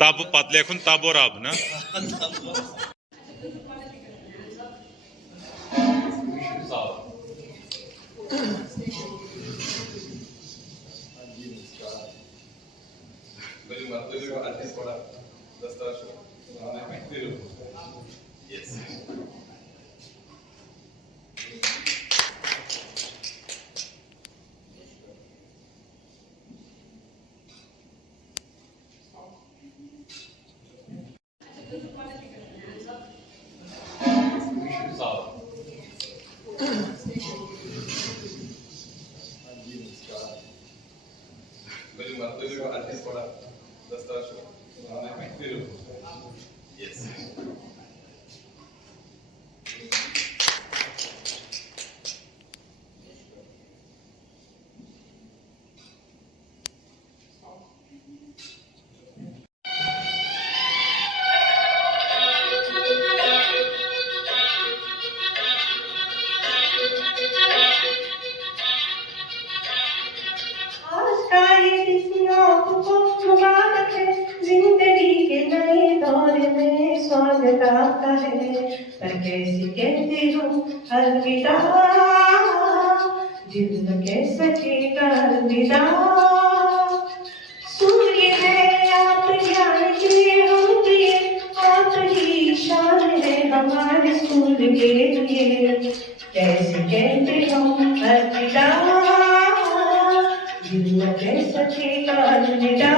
তাব পাতলে এখন তাবরাব না स्वागत आपका है पर कैसी कहती हूँ अलविदा दिल कैसे का अलविदा सूर्य है आप ज्ञान के होंगे आप ही शान है हमारे स्कूल के लिए कैसे कहते हम अलविदा दिल कैसे का अलविदा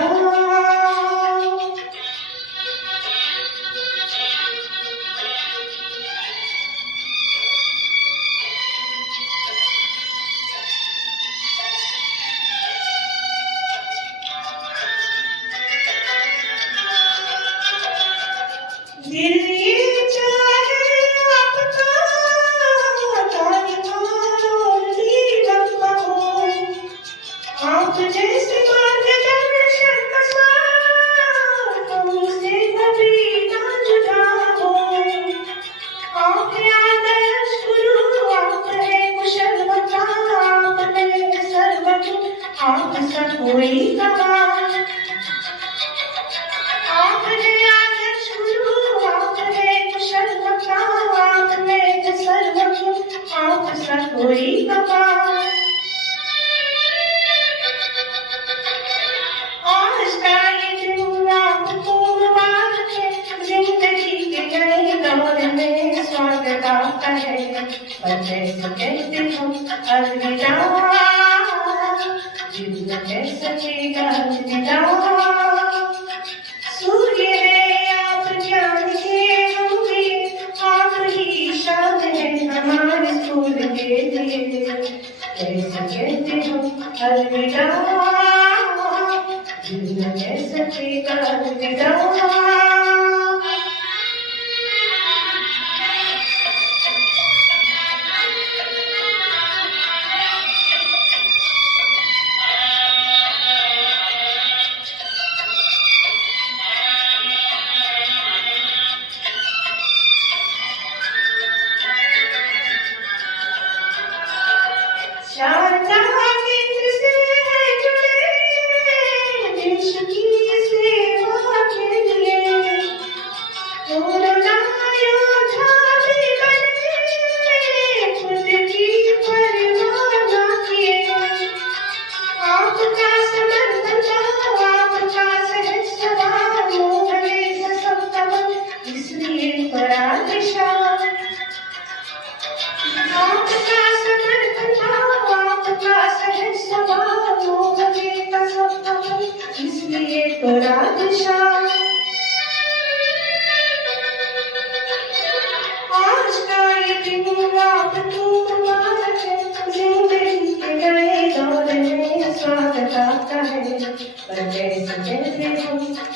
सूर्य है आप ज्ञान के होंगे आप ही शान है हमारे स्कूल के लिए कैसे कहते हो अलविदा दिल कैसे अलविदा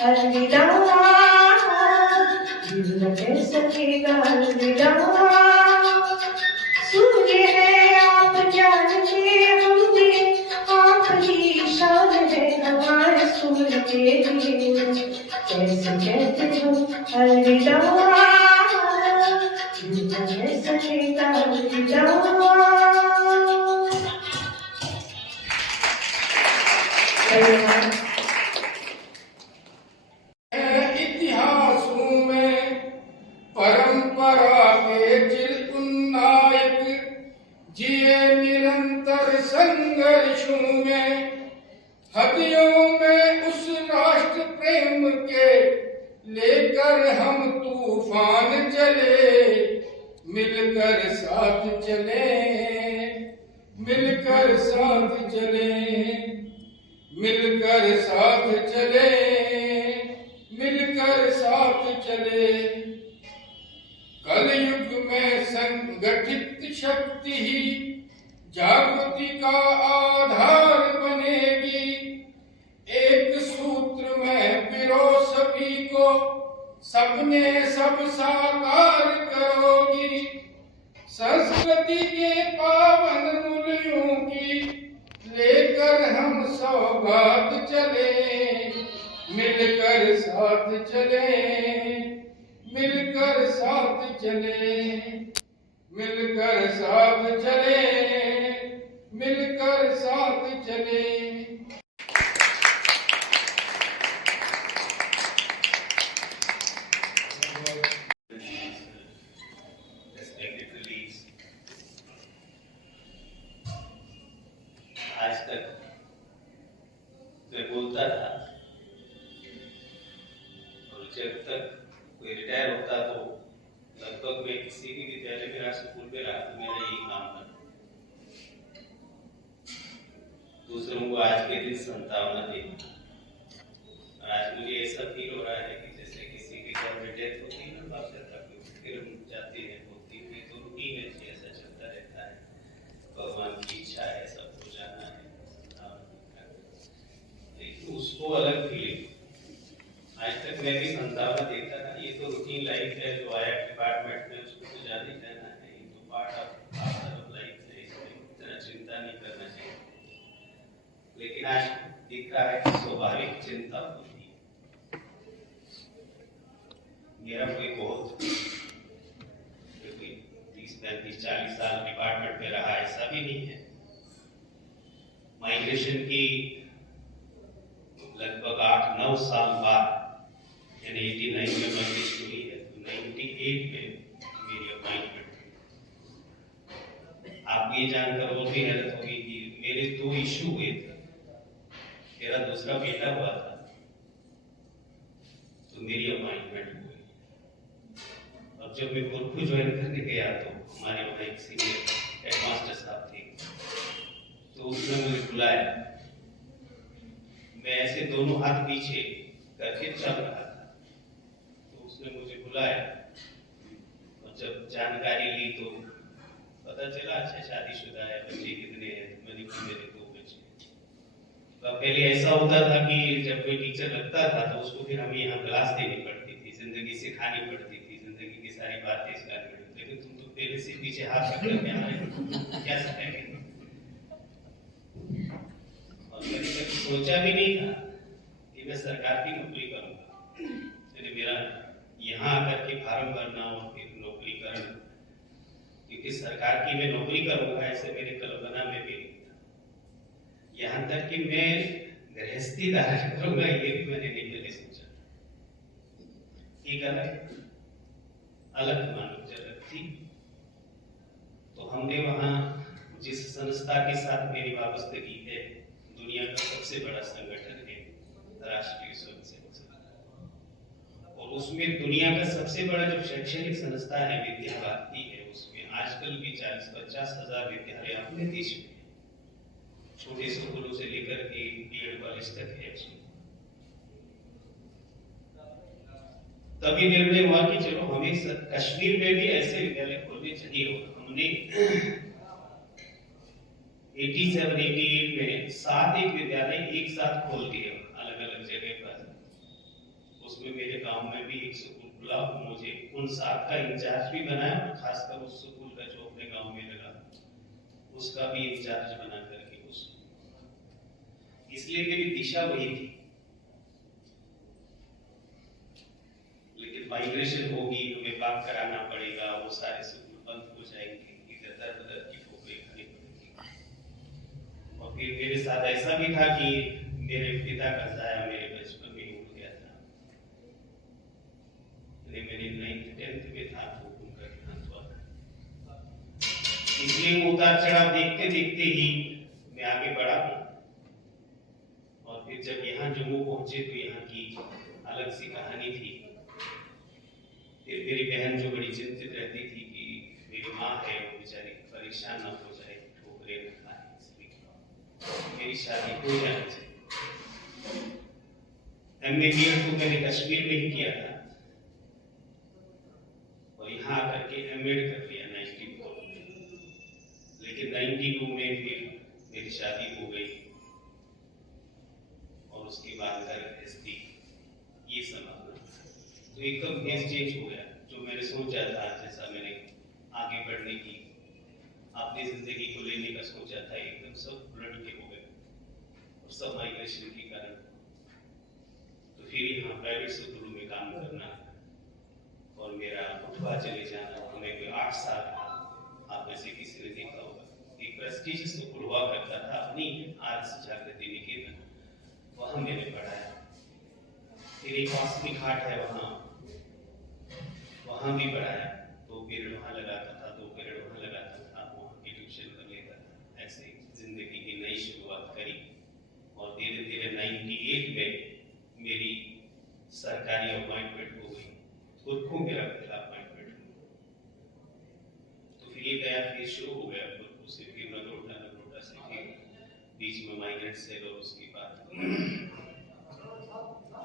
अलविदा दिल कैसे अलविदा सूर्य है आप ज्ञान के होंगे आप ही शान है हमारे स्कूल के लिए कैसे कहते हो अलविदा दिल कैसे अलविदा धन्यवाद। इल्म के लेकर हम तूफान चले, मिलकर साथ चले, मिलकर साथ चले, मिलकर साथ चले, मिलकर साथ चले। कलयुग में संगठित शक्ति ही जागृति का आधार बनेगी, एक सूत्र में पिरो सभी को, सबने सब साकार करोगी। संस्कृति के पावन मूल्यों की लेकर हम सौगात चले, मिलकर साथ चले, मिलकर साथ चले, मिलकर साथ चले, मिलकर साथ चले। आज तक मैं बोलता था और जब तक कोई रिटायर होता तो लगभग मैं किसी भी विद्यालय में स्कूल में रहा तो मेरा यही काम था, दूसरों को आज के दिन संतावना देना। और आज मुझे ऐसा फील हो रहा है कि जैसे किसी के घर में डेथ होती है ना, बाप दादा की, फिर जाते हैं होती है तो रूटीन है, ऐसा चलता रहता है। भगवान की इच्छा है, सबको जाना है, लेकिन उसको अलग फीलिंग। आज तक मैं भी संतावना देता था, ये तो रूटीन लाइफ है, जो आया डिपार्टमेंट में उसको तो जाने जाना है, ये तो पार्ट ऑफ लाइफ है, इसमें इतना चिंता नहीं करना चाहिए। लेकिन आज दिख रहा है कि स्वाभाविक चिंता होती है। मेरा कोई बहुत 30, 35, 40 साल डिपार्टमेंट में रहा, ऐसा भी नहीं है। माइग्रेशन की लगभग 8-9 साल बाद, यानी 89 में माइग्रेशन हुई है, तो 98 में मेरी अपॉइंटमेंट। आपको ये जानकर और भी हैरत होगी कि मेरे 2 इशू हुए थे। मेरा दूसरा बेटा हुआ था तो मेरी अपॉइंटमेंट हुई। अब जब मैं गोरखपुर ज्वाइन करने गया तो हमारे वहाँ एक सीनियर हेडमास्टर साहब थे, तो उसने मुझे बुलाया। मैं ऐसे दोनों हाथ पीछे करके चल रहा था, तो उसने मुझे बुलाया और जब जानकारी ली तो पता चला अच्छा शादीशुदा है, बच्चे कितने हैं। मैंने कहा मेरे 2 बच्चे। तो पहले ऐसा होता था कि जब कोई टीचर लगता था तो उसको फिर हमें यहाँ क्लास देनी पड़ती थी, जिंदगी सिखानी पड़ती थी, जिंदगी की सारी बातें सिखानी पड़ती। लेकिन तुम तो पहले से पीछे हाथ पकड़ के आए, क्या सिखाएंगे? और मैंने कभी सोचा भी नहीं था कि मैं सरकार की नौकरी करूंगा। यानी मेरा यहाँ आकर के फार्म भरना और फिर नौकरी करना, क्योंकि सरकार की मैं नौकरी करूंगा ऐसे मेरी कल्पना में भी नहीं था। यहाँ तक कि मैं गृहस्थी धारण करूंगा ये भी मैंने नहीं पहले सोचा। एक अलग मानव जगत थी। तो हमने वहाँ जिस संस्था के साथ मेरी वाबस्तगी है, दुनिया का सबसे बड़ा संगठन है राष्ट्रीय स्वयंसेवक संघ, और उसमें दुनिया का सबसे बड़ा जो शैक्षणिक संस्था है विद्या भारती है, उसमें आजकल भी 40-50 हजार विद्यालय अपने देश में, छोटे स्कूलों से लेकर के बीएड कॉलेज तक है। तभी निर्णय हुआ कि चलो हमें कश्मीर में भी ऐसे विद्यालय खोलने चाहिए। हमने 87-88 में 7 एक विद्यालय एक साथ खोल दिए अलग अलग जगह पर। उसमें मेरे गांव में भी एक स्कूल खुला, मुझे उन 7 का इंचार्ज भी बनाया, खासकर उस स्कूल का जो अपने गांव में लगा उसका भी इंचार्ज बना करके उसको, इसलिए मेरी दिशा वही थी। लेकिन माइग्रेशन होगी, हमें बात कराना पड़ेगा, वो सारे स्कूल बंद हो जाएंगे, इधर दर की ठोकरें खानी पड़ेगी। और फिर मेरे साथ ऐसा भी था कि मेरे पिता का साया मेरे बचपन में उड़ गया था। मेरी 9th-10th में था तो उनका देहांत हुआ था। इसलिए उतार चढ़ाव देखते देखते ही मैं आगे बढ़ा हूँ। और फिर जब यहाँ जम्मू पहुंचे तो यहाँ की अलग सी कहानी थी। फिर मेरी बहन जो बड़ी चिंतित रहती थी कि मेरी माँ है वो बेचारी परेशान न हो जाए, ठोकरे न खाए, इसलिए मेरी शादी हो जानी चाहिए। MA BEd तो मैंने कश्मीर में ही किया था और यहाँ आकर के MA कर लिया 92 में। लेकिन 92 में फिर मेरी शादी हो गई और उसके बाद घर गृहस्थी ये संभालना, तो एकदम फेस चेंज हो गया। जो मैंने सोचा था, जैसा मैंने आगे बढ़ने की अपनी जिंदगी को लेने का सोचा था, एकदम सब उलट के हो गए और सब माइग्रेशन के कारण। तो फिर यहाँ प्राइवेट स्कूलों में काम करना और मेरा उठवा चले जाना, हमें कोई 8 साल, आप में से किसी ने देखा होगा, एक प्रेस्टीजियस स्कूल हुआ करता था अपनी आर्ट्स जागृति निकेतन, वहां मैंने पढ़ाया। फिर एक वास्तविक हाट है वहां भी पढ़ाया। 2 पीरियड वहां लगाता था, 2 पीरियड वहां लगाता था, वहां की ट्यूशन कर लेता था। ऐसे जिंदगी की नई शुरुआत करी और धीरे धीरे 98 में मेरी सरकारी अपॉइंटमेंट हो गई, खुद को मेरा पहला अपॉइंटमेंट हुआ। तो फिर ये गया, फिर शुरू हो गया खुद से, फिर नगरोटा से, फिर बीच में माइग्रेंट सेल और उसके बाद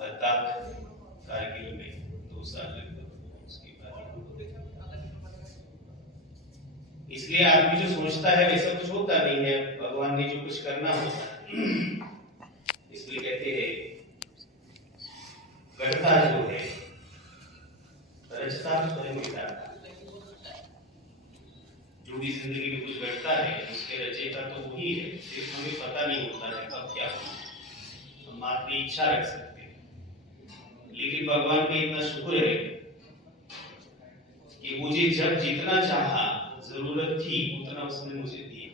लद्दाख कारगिल में 2 साल लगभग, उसके बाद। इसलिए आदमी जो सोचता है वैसा कुछ होता नहीं है, भगवान ने जो कुछ करना होता है। इसलिए कहते हैं गढ़ता जो है रचता स्वयं मिटाता। जो भी जिंदगी में कुछ घटता है उसके रचेता तो वही है, सिर्फ हमें पता नहीं होता है कब क्या होगा। हम अपनी इच्छा रख सकते हैं, लेकिन भगवान का इतना शुक्र है कि मुझे जब जितना चाहा, जरूरत थी उतना उसने मुझे दिया।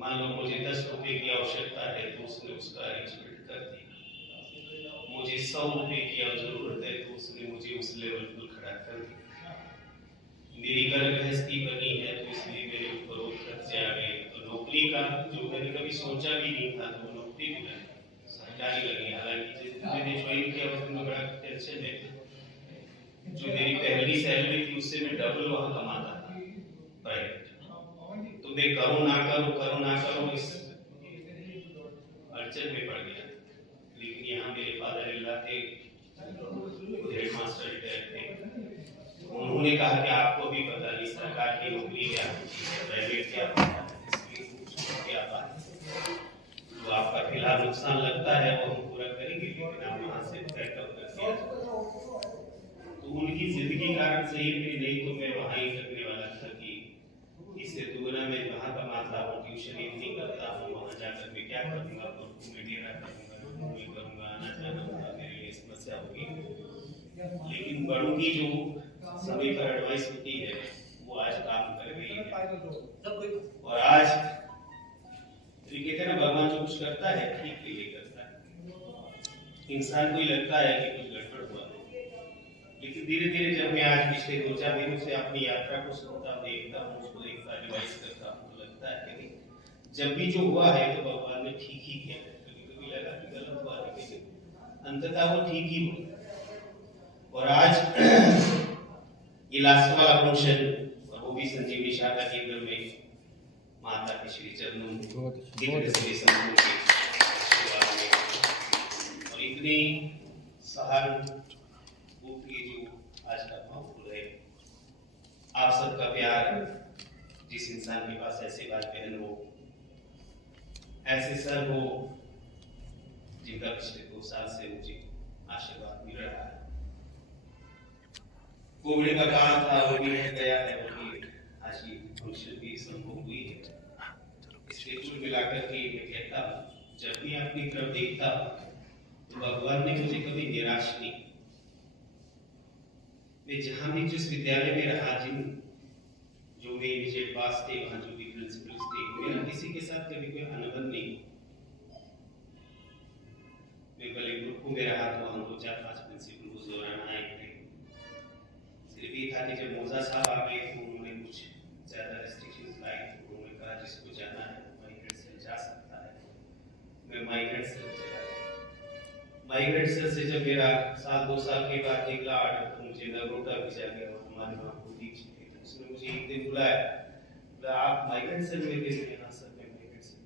मान लो मुझे 10 रुपए की आवश्यकता है तो उसने उसका अरेंजमेंट कर दिया। मुझे 100 रुपए की जरूरत है तो उसने मुझे उस लेवल पर खड़ा कर दिया। मेरी घर गृहस्थी बनी है तो इसलिए मेरे ऊपर और खर्चे आ गए। तो नौकरी का जो मैंने कभी सोचा भी नहीं था, तो नौकरी भी सरकारी लगी। हालांकि मैंने ज्वाइन किया उसमें बड़ा टेंशन है। जो मेरी पहली सैलरी थी उससे मैं डबल वहां कमाता था प्राइवेट। तो मैं करूं ना करूं इस अड़चन में पड़ गया। लेकिन यहाँ मेरे फादर इन लॉ थे, हेड मास्टर रिटायर थे। उन्होंने कहा कि आपको भी पता नहीं सरकार की नौकरी क्या है, प्राइवेट क्या क्या बात है। तो आपका फिलहाल नुकसान लगता है वो हम पूरा करेंगे, लेकिन आप वहां से बैकअप कर दिया। तो उनकी जिंदगी कारण सही थी, नहीं तो मैं वहां ही करने वाला था कि इससे दुगना मैं वहां कमाता हूँ, ट्यूशन इतनी करता हूँ, वहां जाकर मैं क्या करूंगा, मीडिया करूंगा, आना जाना होगा, मेरे लिए समस्या होगी। लेकिन बड़ों की जो समय पर एडवाइस होती है वो आज काम कर रही है। और आज कहते हैं ना, भगवान जो कुछ करता है ठीक के लिए करता है। इंसान को ही लगता है कि कुछ गड़बड़ हुआ, लेकिन धीरे धीरे जब मैं आज पिछले 2-4 दिनों से अपनी यात्रा को सुनता हूँ, देखता हूँ, उसको देखता रिवाइज करता हूँ, तो लगता है कि जब भी जो हुआ है तो भगवान ने ठीक ही किया है। कभी लगा कि गलत हुआ, लेकिन अंततः वो ठीक ही हुआ। और आज ये लास्ट वाला फंक्शन, और वो भी संजीवनी शाखा केंद्र में माता के श्री चरणों में और इतनी सहानुभूति जो आज का माहौल है, आप सबका प्यार, जिस इंसान के पास ऐसे भाई बहन हो, ऐसे सर हो, जिनका पिछले 2 साल से मुझे आशीर्वाद मिल रहा है। कोविड का काल था, वो भी रह गया है, वो भी आज की फंक्शन भी संभव हुई है। इसलिए कुल मिलाकर के मैं कहता हूँ, जब भी अपनी तरफ देखता हूँ तो भगवान ने मुझे कभी निराश नहीं। मैं जहां भी जिस विद्यालय में रहा, जो मेरे इमीडिएट पास थे, वहां जो भी प्रिंसिपल्स थे, मेरा किसी के साथ कभी कोई अनबन नहीं। मैं कल एक ग्रुप में रहा तो हम 2-4-5 प्रिंसिपल गुजरान आए थे। सिर्फ ये था कि जब मोजा साहब आ गए तो उन्होंने कुछ ज्यादा रेस्ट्रिक्शंस लाई। उन्होंने कहा जिसको जाना है माइग्रेंट से जा सकता है। मैं माइग्रेंट सेल से जब मेरा 2 साल के बाद निकला ऑर्डर, तो मुझे नगरोटा भेजा गया हमारे वहाँ कुलदीप जी थे। उसने मुझे एक दिन बुलाया, बोला आप माइग्रेंट सेल में भेज रहे हैं? सर मैं माइग्रेंट सेल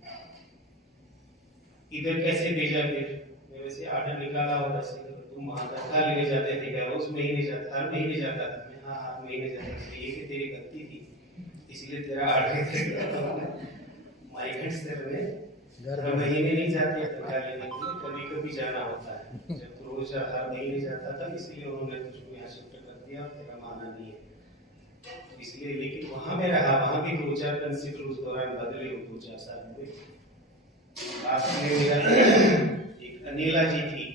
इधर कैसे भेजा? फिर मैं वैसे ऑर्डर निकाला और ऐसे तुम वहाँ धक्का लेने जाते थे क्या? उस महीने जाता, हर महीने जाता था मैं। हाँ हर महीने जाता था। ये कि तेरी गलती थी इसलिए तेरा ऑर्डर माइग्रेंट सेल में हर महीने नहीं जाते धक्का लेने के लिए, कभी कभी जाना होता है। जब तू रोज हर महीने जाता था इसलिए उन्होंने तुझको यहाँ शिफ्ट कर दिया, तेरा माना नहीं है इसलिए। लेकिन वहाँ में रहा, वहाँ भी 2-4 कंसीडर उस दौरान बदले, 2-4 साल हुए। आखिर में मेरा एक अनिला जी थी,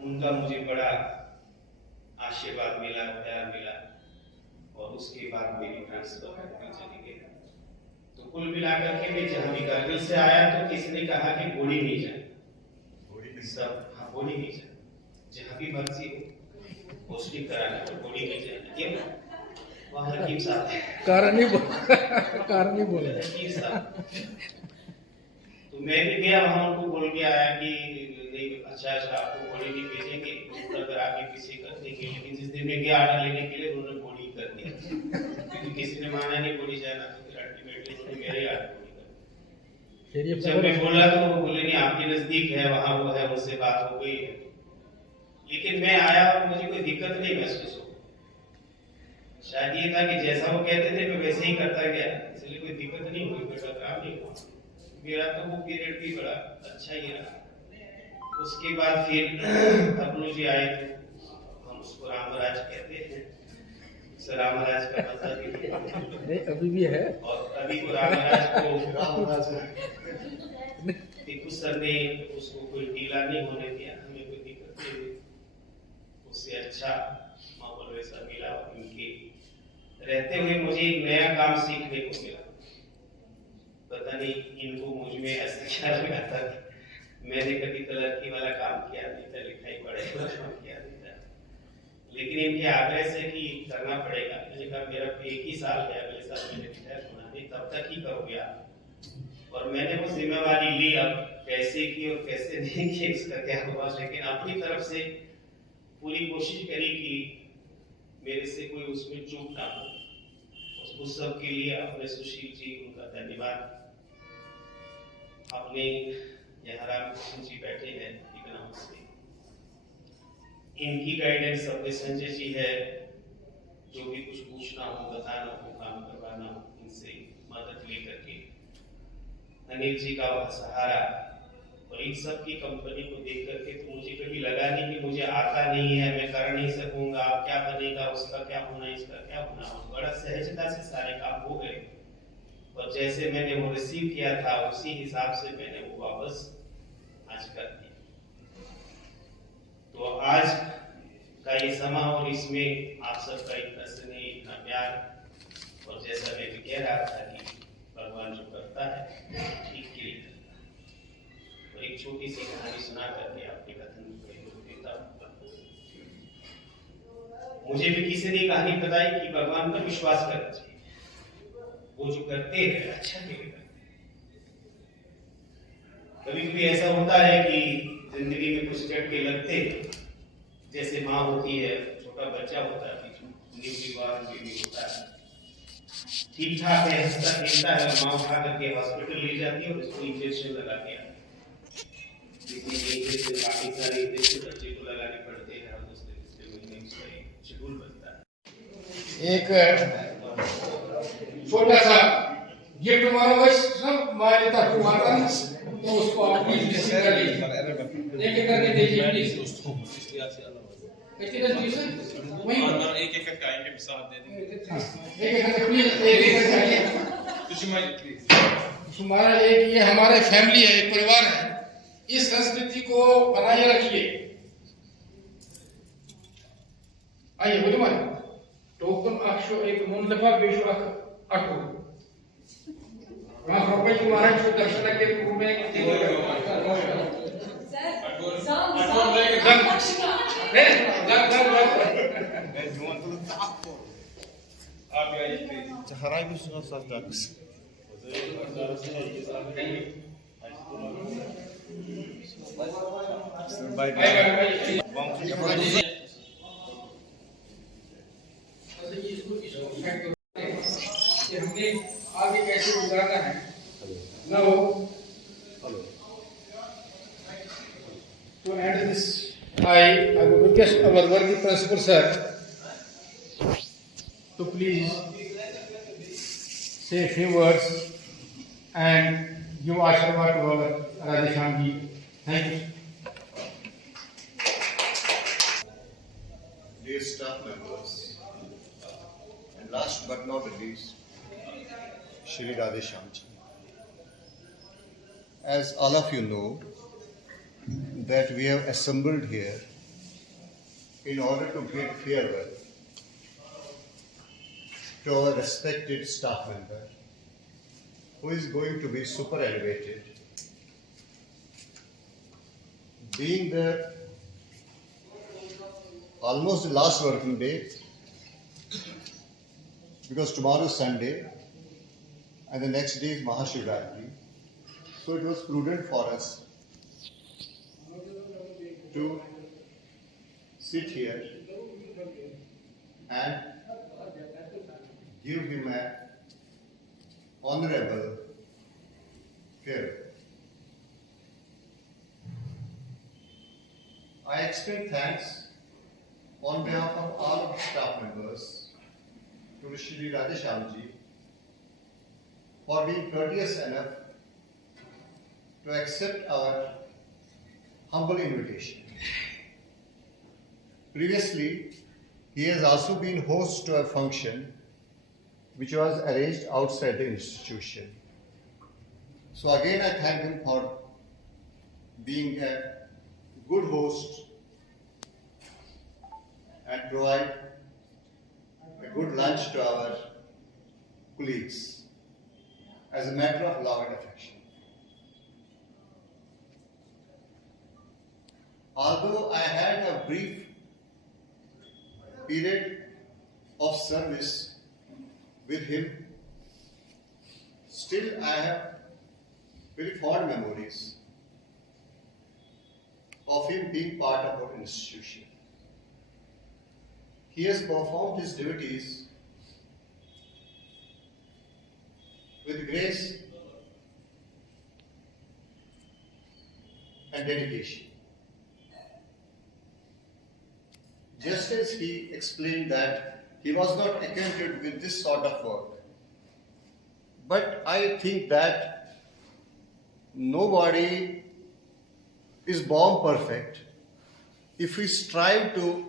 उनका मुझे बड़ा आशीर्वाद मिला, प्यार मिला, और उसके बाद मेरी ट्रांसफर चली गई। तो कुल मिलाकर के मैं जहाँ भी कारगिल से आया तो किसी ने कहा कि बोड़ी नहीं जाए, सब हाँ बोड़ी नहीं जाए, जहाँ भी मर्जी हो पोस्टिंग कराने पर बोड़ी नहीं जाए। क्यों? वहाँ हकीम साहब कारण नहीं बोले हकीम साहब। तो मैं भी गया वहाँ, उनको बोल के आया कि नहीं अच्छा आपको बोड़ी नहीं भेजेंगे, अगर आगे किसी कर देंगे। लेकिन जिस दिन मैं गया ऑर्डर लेने के लिए उन्होंने बोड़ी कर दिया, क्योंकि किसी ने माना नहीं बोड़ी जाना, तो फिर अल्टीमेटली उन्होंने मेरे ऑर्डर बोड़ी कर दिया। जब मैं बोला तो वो बोले नहीं आपके नजदीक है, वहाँ वो है, उनसे बात हो गई है। लेकिन मैं आया और मुझे कोई दिक्कत नहीं महसूस हो। शायद ये था कि जैसा वो कहते थे मैं वैसे ही करता गया, इसलिए कोई दिक्कत नहीं हुई, कोई टकराव नहीं हुआ। मेरा तो वो पीरियड भी बड़ा अच्छा ही रहा। उसके बाद फिर तबलू जी आए थे, हम उसको रामराज कहते हैं, रामराज का पता नहीं अभी भी है, और अभी वो रामराज को टिकू सर ने उसको कोई ढीला नहीं होने दिया, हमें कोई दिक्कत नहीं हुई। उससे अच्छा माहौल वैसा मिला, और उनके रहते हुए मुझे एक नया काम सीखने को मिला। पता नहीं इनको मुझ में ऐसा क्या लगा था, मैंने कभी तलाकी वाला काम किया नहीं था, लिखाई पढ़ाई वाला काम किया नहीं था, लेकिन इनके आग्रह से कि करना पड़ेगा। मैंने कहा मेरा 1 ही साल है, अगले साल मैंने रिटायर होना है, तब तक ही करोगे आप। और मैंने वो जिम्मेवारी ली, अब कैसे की और कैसे नहीं की इसका क्या हुआ, लेकिन अपनी तरफ से पूरी कोशिश करी कि मेरे से कोई उसमें चूक ना हो। उस सब के लिए अपने सुशील जी उनका धन्यवाद। अपने यहाँ रामकृष्ण जी बैठे हैं इकोनॉमिक्स से, इनकी गाइडेंस अपने संजय जी है, जो भी कुछ पूछना हो बताना हो काम करवाना हो इनसे मदद लेकर के, अनिल जी का वह सहारा, और इन सब की कंपनी को देख करके तो मुझे कभी लगा नहीं कि मुझे आता नहीं है, मैं कर नहीं सकूंगा, अब क्या बनेगा, उसका क्या होना, इसका क्या होना। बड़ा सहजता से सारे काम हो गए, और जैसे मैंने वो रिसीव किया था उसी हिसाब से मैंने वो वापस आज कर दिया। तो आज का ये समा और इसमें आप सबका इतना स्नेह, इतना प्यार, और जैसा मैं भी कह रहा था कि भगवान जो करता है ठीक के लिए करता है। और एक छोटी सी कहानी सुना करके आपके कथन को देता हूँ। मुझे भी किसी ने कहानी बताई कि भगवान पर विश्वास करना चाहिए, वो जो करते हैं अच्छा के लिए करते हैं। कभी कभी ऐसा होता है कि जिंदगी में कुछ झटके लगते हैं, जैसे माँ होती है, छोटा बच्चा होता है, न्यूली बॉर्न बेबी होता है, ठीक ठाक है, हंसता खेलता है, माँ उठा करके हॉस्पिटल ले जाती है और उसको इंजेक्शन लगा के आती है। काफी सारे इंजेक्शन बच्चे को लगाने पड़ते हैं, हर दूसरे महीने उसका एक शेड्यूल बनता है। एक छोटा सा गिफ्ट मारो बस, सब मान्यता माता, तो उसको आप प्लीज रिसीव कर लीजिए, एक एक करके दीजिए प्लीज। वही एक एक करके आएंगे, साथ दे देंगे। एक एक करके प्लीज, एक एक करके आइए। तुम्हारा एक ये हमारे फैमिली है, एक परिवार है, इस संस्कृति को बनाए रखिए। आइए बुजुर्ग, टोकन अक्षो एक मुंडफा बेशो अटो वहाँ प्रभु जी महाराज को दर्शन के रूप में Harai busno sastakus. Bye bye. कि हमने आगे कैसे गुजारना है न हो to end this I would request our working principal sir to please say a few words and give Ashirwad to our Radheshyam ji. Thank you. Dear staff members, and last but not least, Shri Radheshyam ji. As all of you know, that we have assembled here in order to bid farewell to our respected staff member, who is going to be super elevated, being the almost the last working day, because tomorrow is Sunday and the next day is Mahashivratri. So it was prudent for us to sit here and give him an honorable farewell. I extend thanks on behalf of all staff members to Shri Radheshyam ji for being courteous enough to accept our humble invitation. Previously, he has also been host to a function which was arranged outside the institution. So again, I thank him for being a good host and provide a good lunch to our colleagues as a matter of love and affection. Although I had a brief period of service with him, still I have very fond memories of him being part of our institution. He has performed his duties with grace and dedication. Just as he explained that he was not acquainted with this sort of work, but I think that nobody is born perfect. If we strive to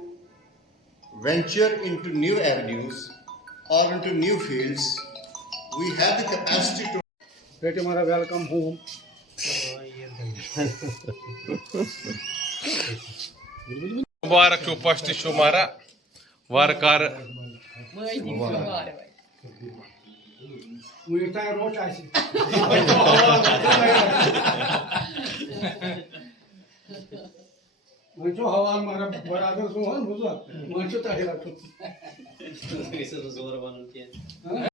venture into new avenues or into new fields, we have the capacity to. बेटे हमारा welcome home मुबारक छो पश्त शुमारा worker मुझे रोच आसी मुझे हवाल मारा बराबर सुन मुझे ताहिला